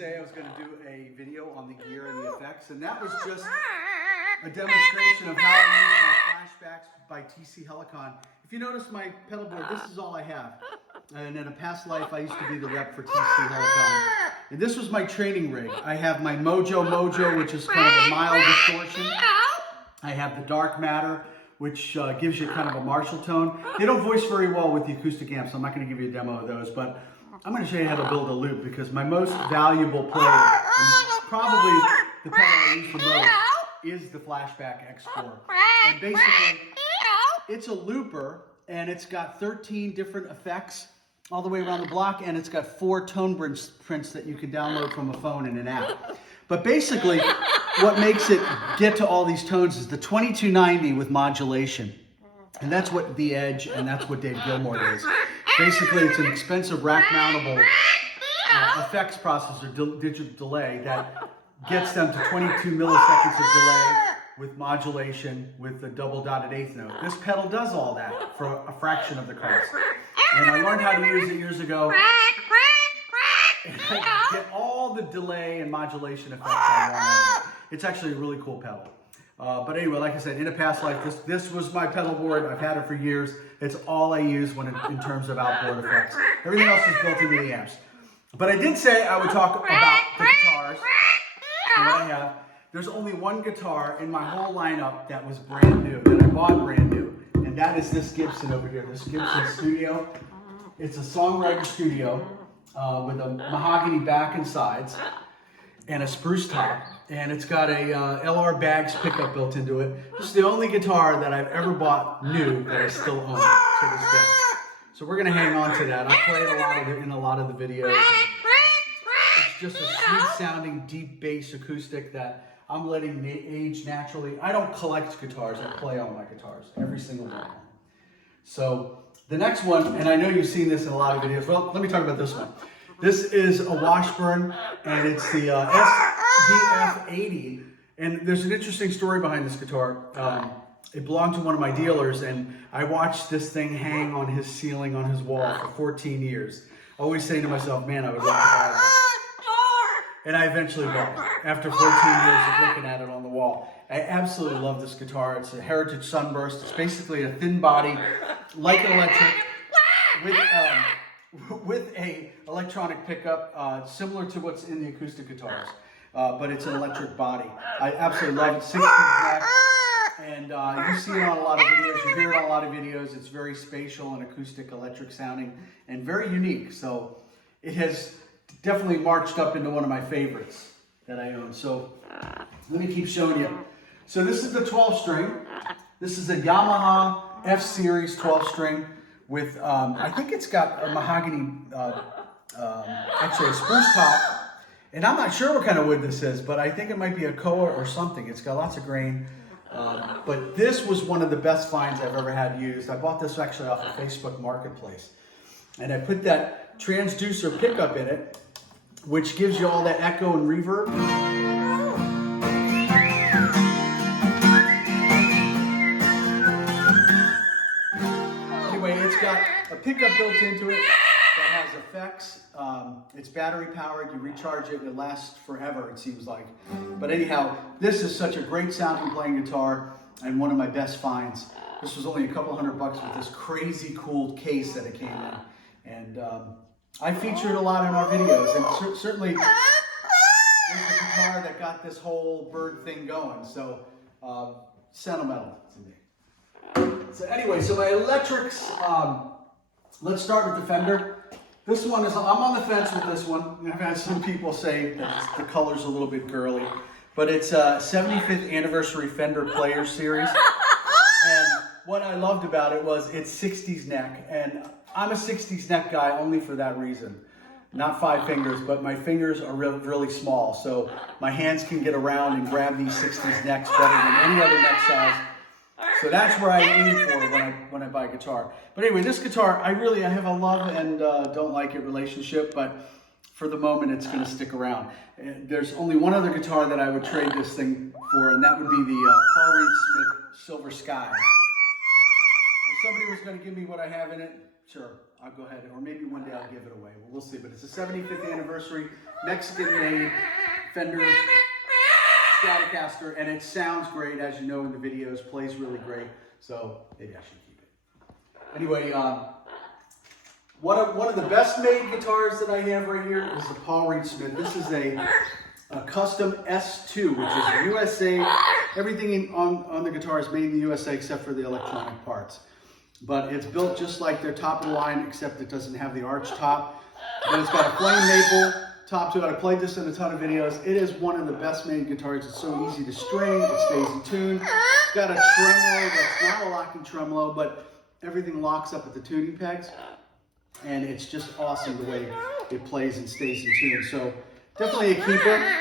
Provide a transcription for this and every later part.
say I was going to do a video on the gear and the effects, and that was just a demonstration of how I use my Flashbacks by TC Helicon. If you notice my pedal board, this is all I have. And in a past life, I used to be the rep for TC Helicon. And this was my training rig. I have my Mojo, which is kind of a mild distortion. I have the Dark Matter, which gives you kind of a Marshall tone. They don't voice very well with the acoustic amps, so I'm not going to give you a demo of those, but I'm going to show you how to build a loop, because my most valuable player, and probably the pedal I use the most, is the Flashback X4. And basically, it's a looper, and it's got 13 different effects all the way around the block, and it's got 4 tone prints that you can download from a phone in an app. But basically, what makes it get to all these tones is the 2290 with modulation. And that's what the Edge and that's what Dave Gilmour is. Basically, it's an expensive rack-mountable effects processor, digital delay, that gets them to 22 milliseconds of delay with modulation with a double dotted eighth note. This pedal does all that for a fraction of the cost. And I learned how to use it years ago. And I get all the delay and modulation effects I want. It's actually a really cool pedal. But anyway, like I said, in a past life, this was my pedal board. I've had it for years. It's all I use in terms of outboard effects. Everything else is built into the amps. But I did say I would talk about the guitars and what I have. There's only one guitar in my whole lineup that was brand new, that I bought brand new. And that is this Gibson over here, this Gibson Studio. It's a Songwriter Studio with a mahogany back and sides and a spruce top. And it's got a LR Bags pickup built into it. This is the only guitar that I've ever bought new that I still own to this day. So we're gonna hang on to that. I played a lot of it in a lot of the videos. It's just a sweet sounding, deep bass acoustic that I'm letting age naturally. I don't collect guitars, I play on my guitars, every single one. So the next one, and I know you've seen this in a lot of videos. Well, let me talk about this one. This is a Washburn, and it's the SBF80. And there's an interesting story behind this guitar. It belonged to one of my dealers, and I watched this thing hang on his ceiling, on his wall for 14 years. Always saying to myself, man, I would love to buy it. And I eventually bought it after 14 years of looking at it on the wall. I absolutely love this guitar. It's a Heritage Sunburst. It's basically a thin body, like an electric, with a electronic pickup, similar to what's in the acoustic guitars, but it's an electric body. I absolutely love it. 60s neck, and you see it on a lot of videos. You hear it on a lot of videos. It's very spatial and acoustic, electric sounding, and very unique. So it has definitely marched up into one of my favorites that I own. So let me keep showing you. So this is the 12 string. This is a Yamaha F series 12 string with, I think it's got a mahogany, actually a spruce top. And I'm not sure what kind of wood this is, but I think it might be a koa or something. It's got lots of grain. But this was one of the best finds I've ever had used. I bought this actually off of Facebook Marketplace. And I put that transducer pickup in it, which gives you all that echo and reverb. Anyway, it's got a pickup built into it that has effects. It's battery powered. You recharge it and it lasts forever, it seems like. But anyhow, this is such a great sounding playing guitar and one of my best finds. This was only a couple $100 with this crazy cool case that it came in. And I feature it a lot in our videos, and certainly it's the guitar that got this whole bird thing going, so sentimental to me. So anyway, so my electrics, let's start with the Fender. This one is, I'm on the fence with this one. I've had some people say that the color's a little bit girly, but it's a 75th anniversary Fender Player Series. And what I loved about it was it's 60s neck, and I'm a 60s neck guy only for that reason. Not 5 fingers, but my fingers are really small, so my hands can get around and grab these 60s necks better than any other neck size. So that's where I aim for when I buy a guitar. But anyway, this guitar, I have a love and don't like it relationship, but for the moment, it's going to stick around. And there's only one other guitar that I would trade this thing for, and that would be the Paul Reed Smith Silver Sky. If somebody was going to give me what I have in it, sure, I'll go ahead, or maybe one day I'll give it away. Well, we'll see. But it's the 75th anniversary, Mexican-made Fender Stratocaster, and it sounds great, as you know in the videos, plays really great. So maybe I should keep it. Anyway, one of the best made guitars that I have right here is the Paul Reedsman. This is a custom S2, which is USA. Everything on the guitar is made in the USA except for the electronic parts. But it's built just like their top of the line, except it doesn't have the arch top. But it's got a flame maple top to it. I played this in a ton of videos. It is one of the best made guitars. It's so easy to string. It stays in tune. It's got a tremolo that's not a locking tremolo, but everything locks up at the tuning pegs. And it's just awesome the way it plays and stays in tune. So definitely a keeper.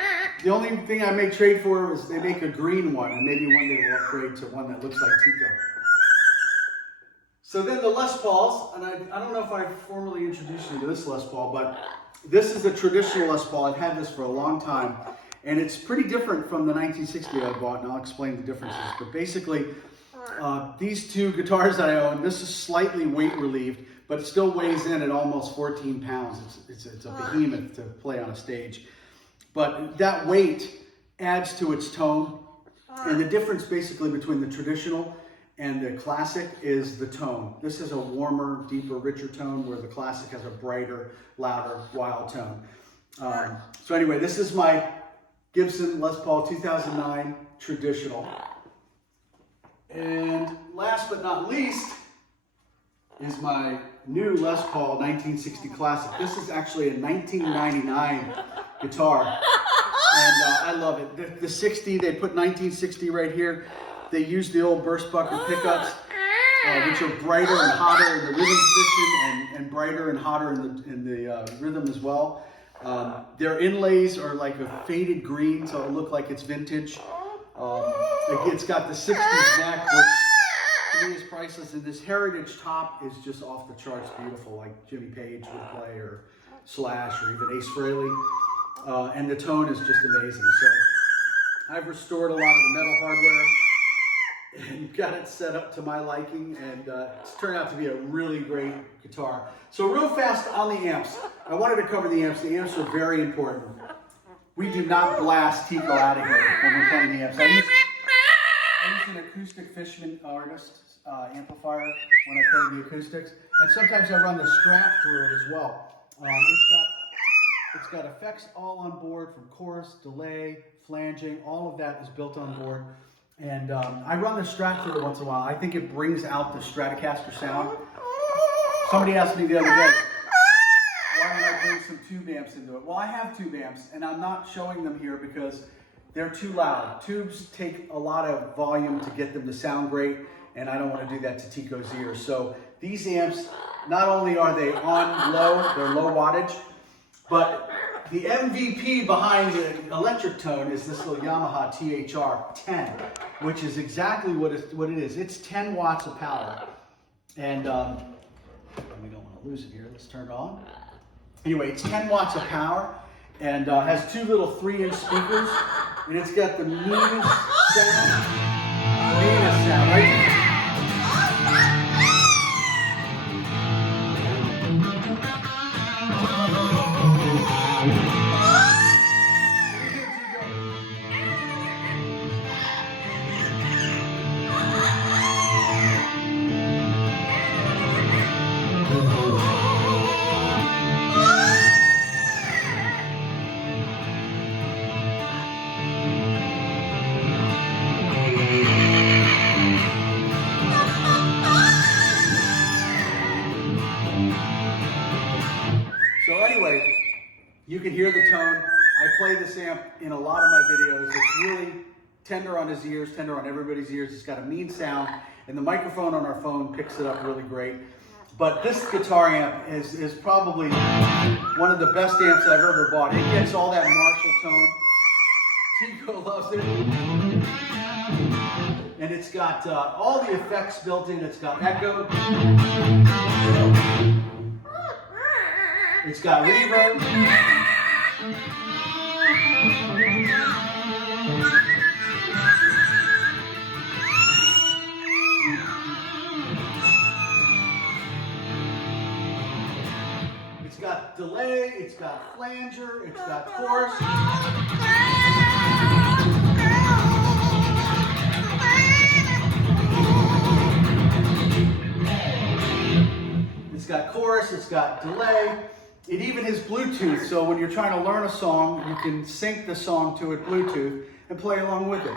The only thing I may trade for is they make a green one, and maybe one day we'll upgrade to one that looks like Tico. So then the Les Pauls, and I don't know if I formally introduced you to this Les Paul, but this is a traditional Les Paul. I've had this for a long time, and it's pretty different from the 1960 I bought, and I'll explain the differences. But basically, these two guitars that I own, this is slightly weight relieved, but it still weighs in at almost 14 pounds. It's a behemoth to play on a stage. But that weight adds to its tone, and the difference basically between the traditional and the classic is the tone. This is a warmer, deeper, richer tone, where the classic has a brighter, louder, wild tone. So anyway, this is my Gibson Les Paul 2009 traditional. And last but not least is my new Les Paul 1960 classic. This is actually a 1999 guitar, and I love it. The 60, they put 1960 right here. They use the old burst bucker pickups, which are brighter and hotter in the rhythm position, and brighter and hotter in the rhythm as well. Their inlays are like a faded green, so it'll look like it's vintage. It's got the 60s neck, which to me is priceless, and this heritage top is just off the charts beautiful, like Jimmy Page would play, or Slash, or even Ace Frehley. And the tone is just amazing. So I've restored a lot of the metal hardware and got it set up to my liking, and it's turned out to be a really great guitar. So real fast on the amps, I wanted to cover the amps. The amps are very important. We do not blast Tico out of here when we're playing the amps. I use an acoustic Fishman Artist amplifier when I play the acoustics, and sometimes I run the Strat through it as well. It's got effects all on board, from chorus, delay, flanging, all of that is built on board. And I run the Strat through it once in a while. I think it brings out the Stratocaster sound. Somebody asked me the other day, why don't I bring some tube amps into it? Well, I have tube amps, and I'm not showing them here because they're too loud. Tubes take a lot of volume to get them to sound great, and I don't want to do that to Tico's ears. So these amps, not only are they on low, they're low wattage, but the MVP behind the electric tone is this little Yamaha Thr 10, which is exactly what it is. It's 10 watts of power. And we don't want to lose it here. Let's turn it on. Anyway, it's 10 watts of power, and has two little 3-inch speakers, and it's got the meanest sound, right? You can hear the tone. I play this amp in a lot of my videos. It's really tender on his ears, tender on everybody's ears. It's got a mean sound, and the microphone on our phone picks it up really great. But this guitar amp is probably one of the best amps I've ever bought. It gets all that Marshall tone. Tico loves it. And it's got all the effects built in. It's got echo. It's got reverb. got flanger, it's got chorus. It's got chorus, it's got delay. It even has Bluetooth, so when you're trying to learn a song, you can sync the song to it Bluetooth and play along with it.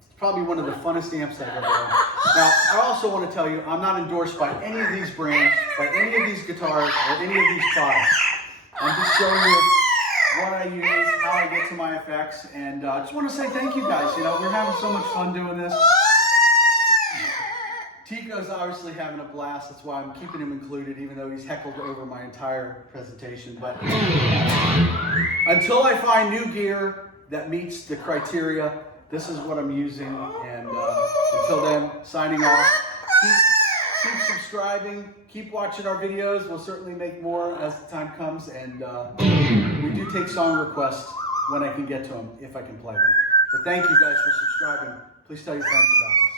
It's probably one of the funnest amps I've ever owned. Now, I also want to tell you, I'm not endorsed by any of these brands, by any of these guitars, or any of these products. I'm just showing you what I use, how I get to my effects, and I just want to say thank you guys. You know, we're having so much fun doing this. Tico's obviously having a blast. That's why I'm keeping him included, even though he's heckled over my entire presentation. But until I find new gear that meets the criteria, this is what I'm using. And until then, signing off. Keep subscribing. Keep watching our videos. We'll certainly make more as the time comes. And we do take song requests when I can get to them, if I can play them. But thank you guys for subscribing. Please tell your friends about us.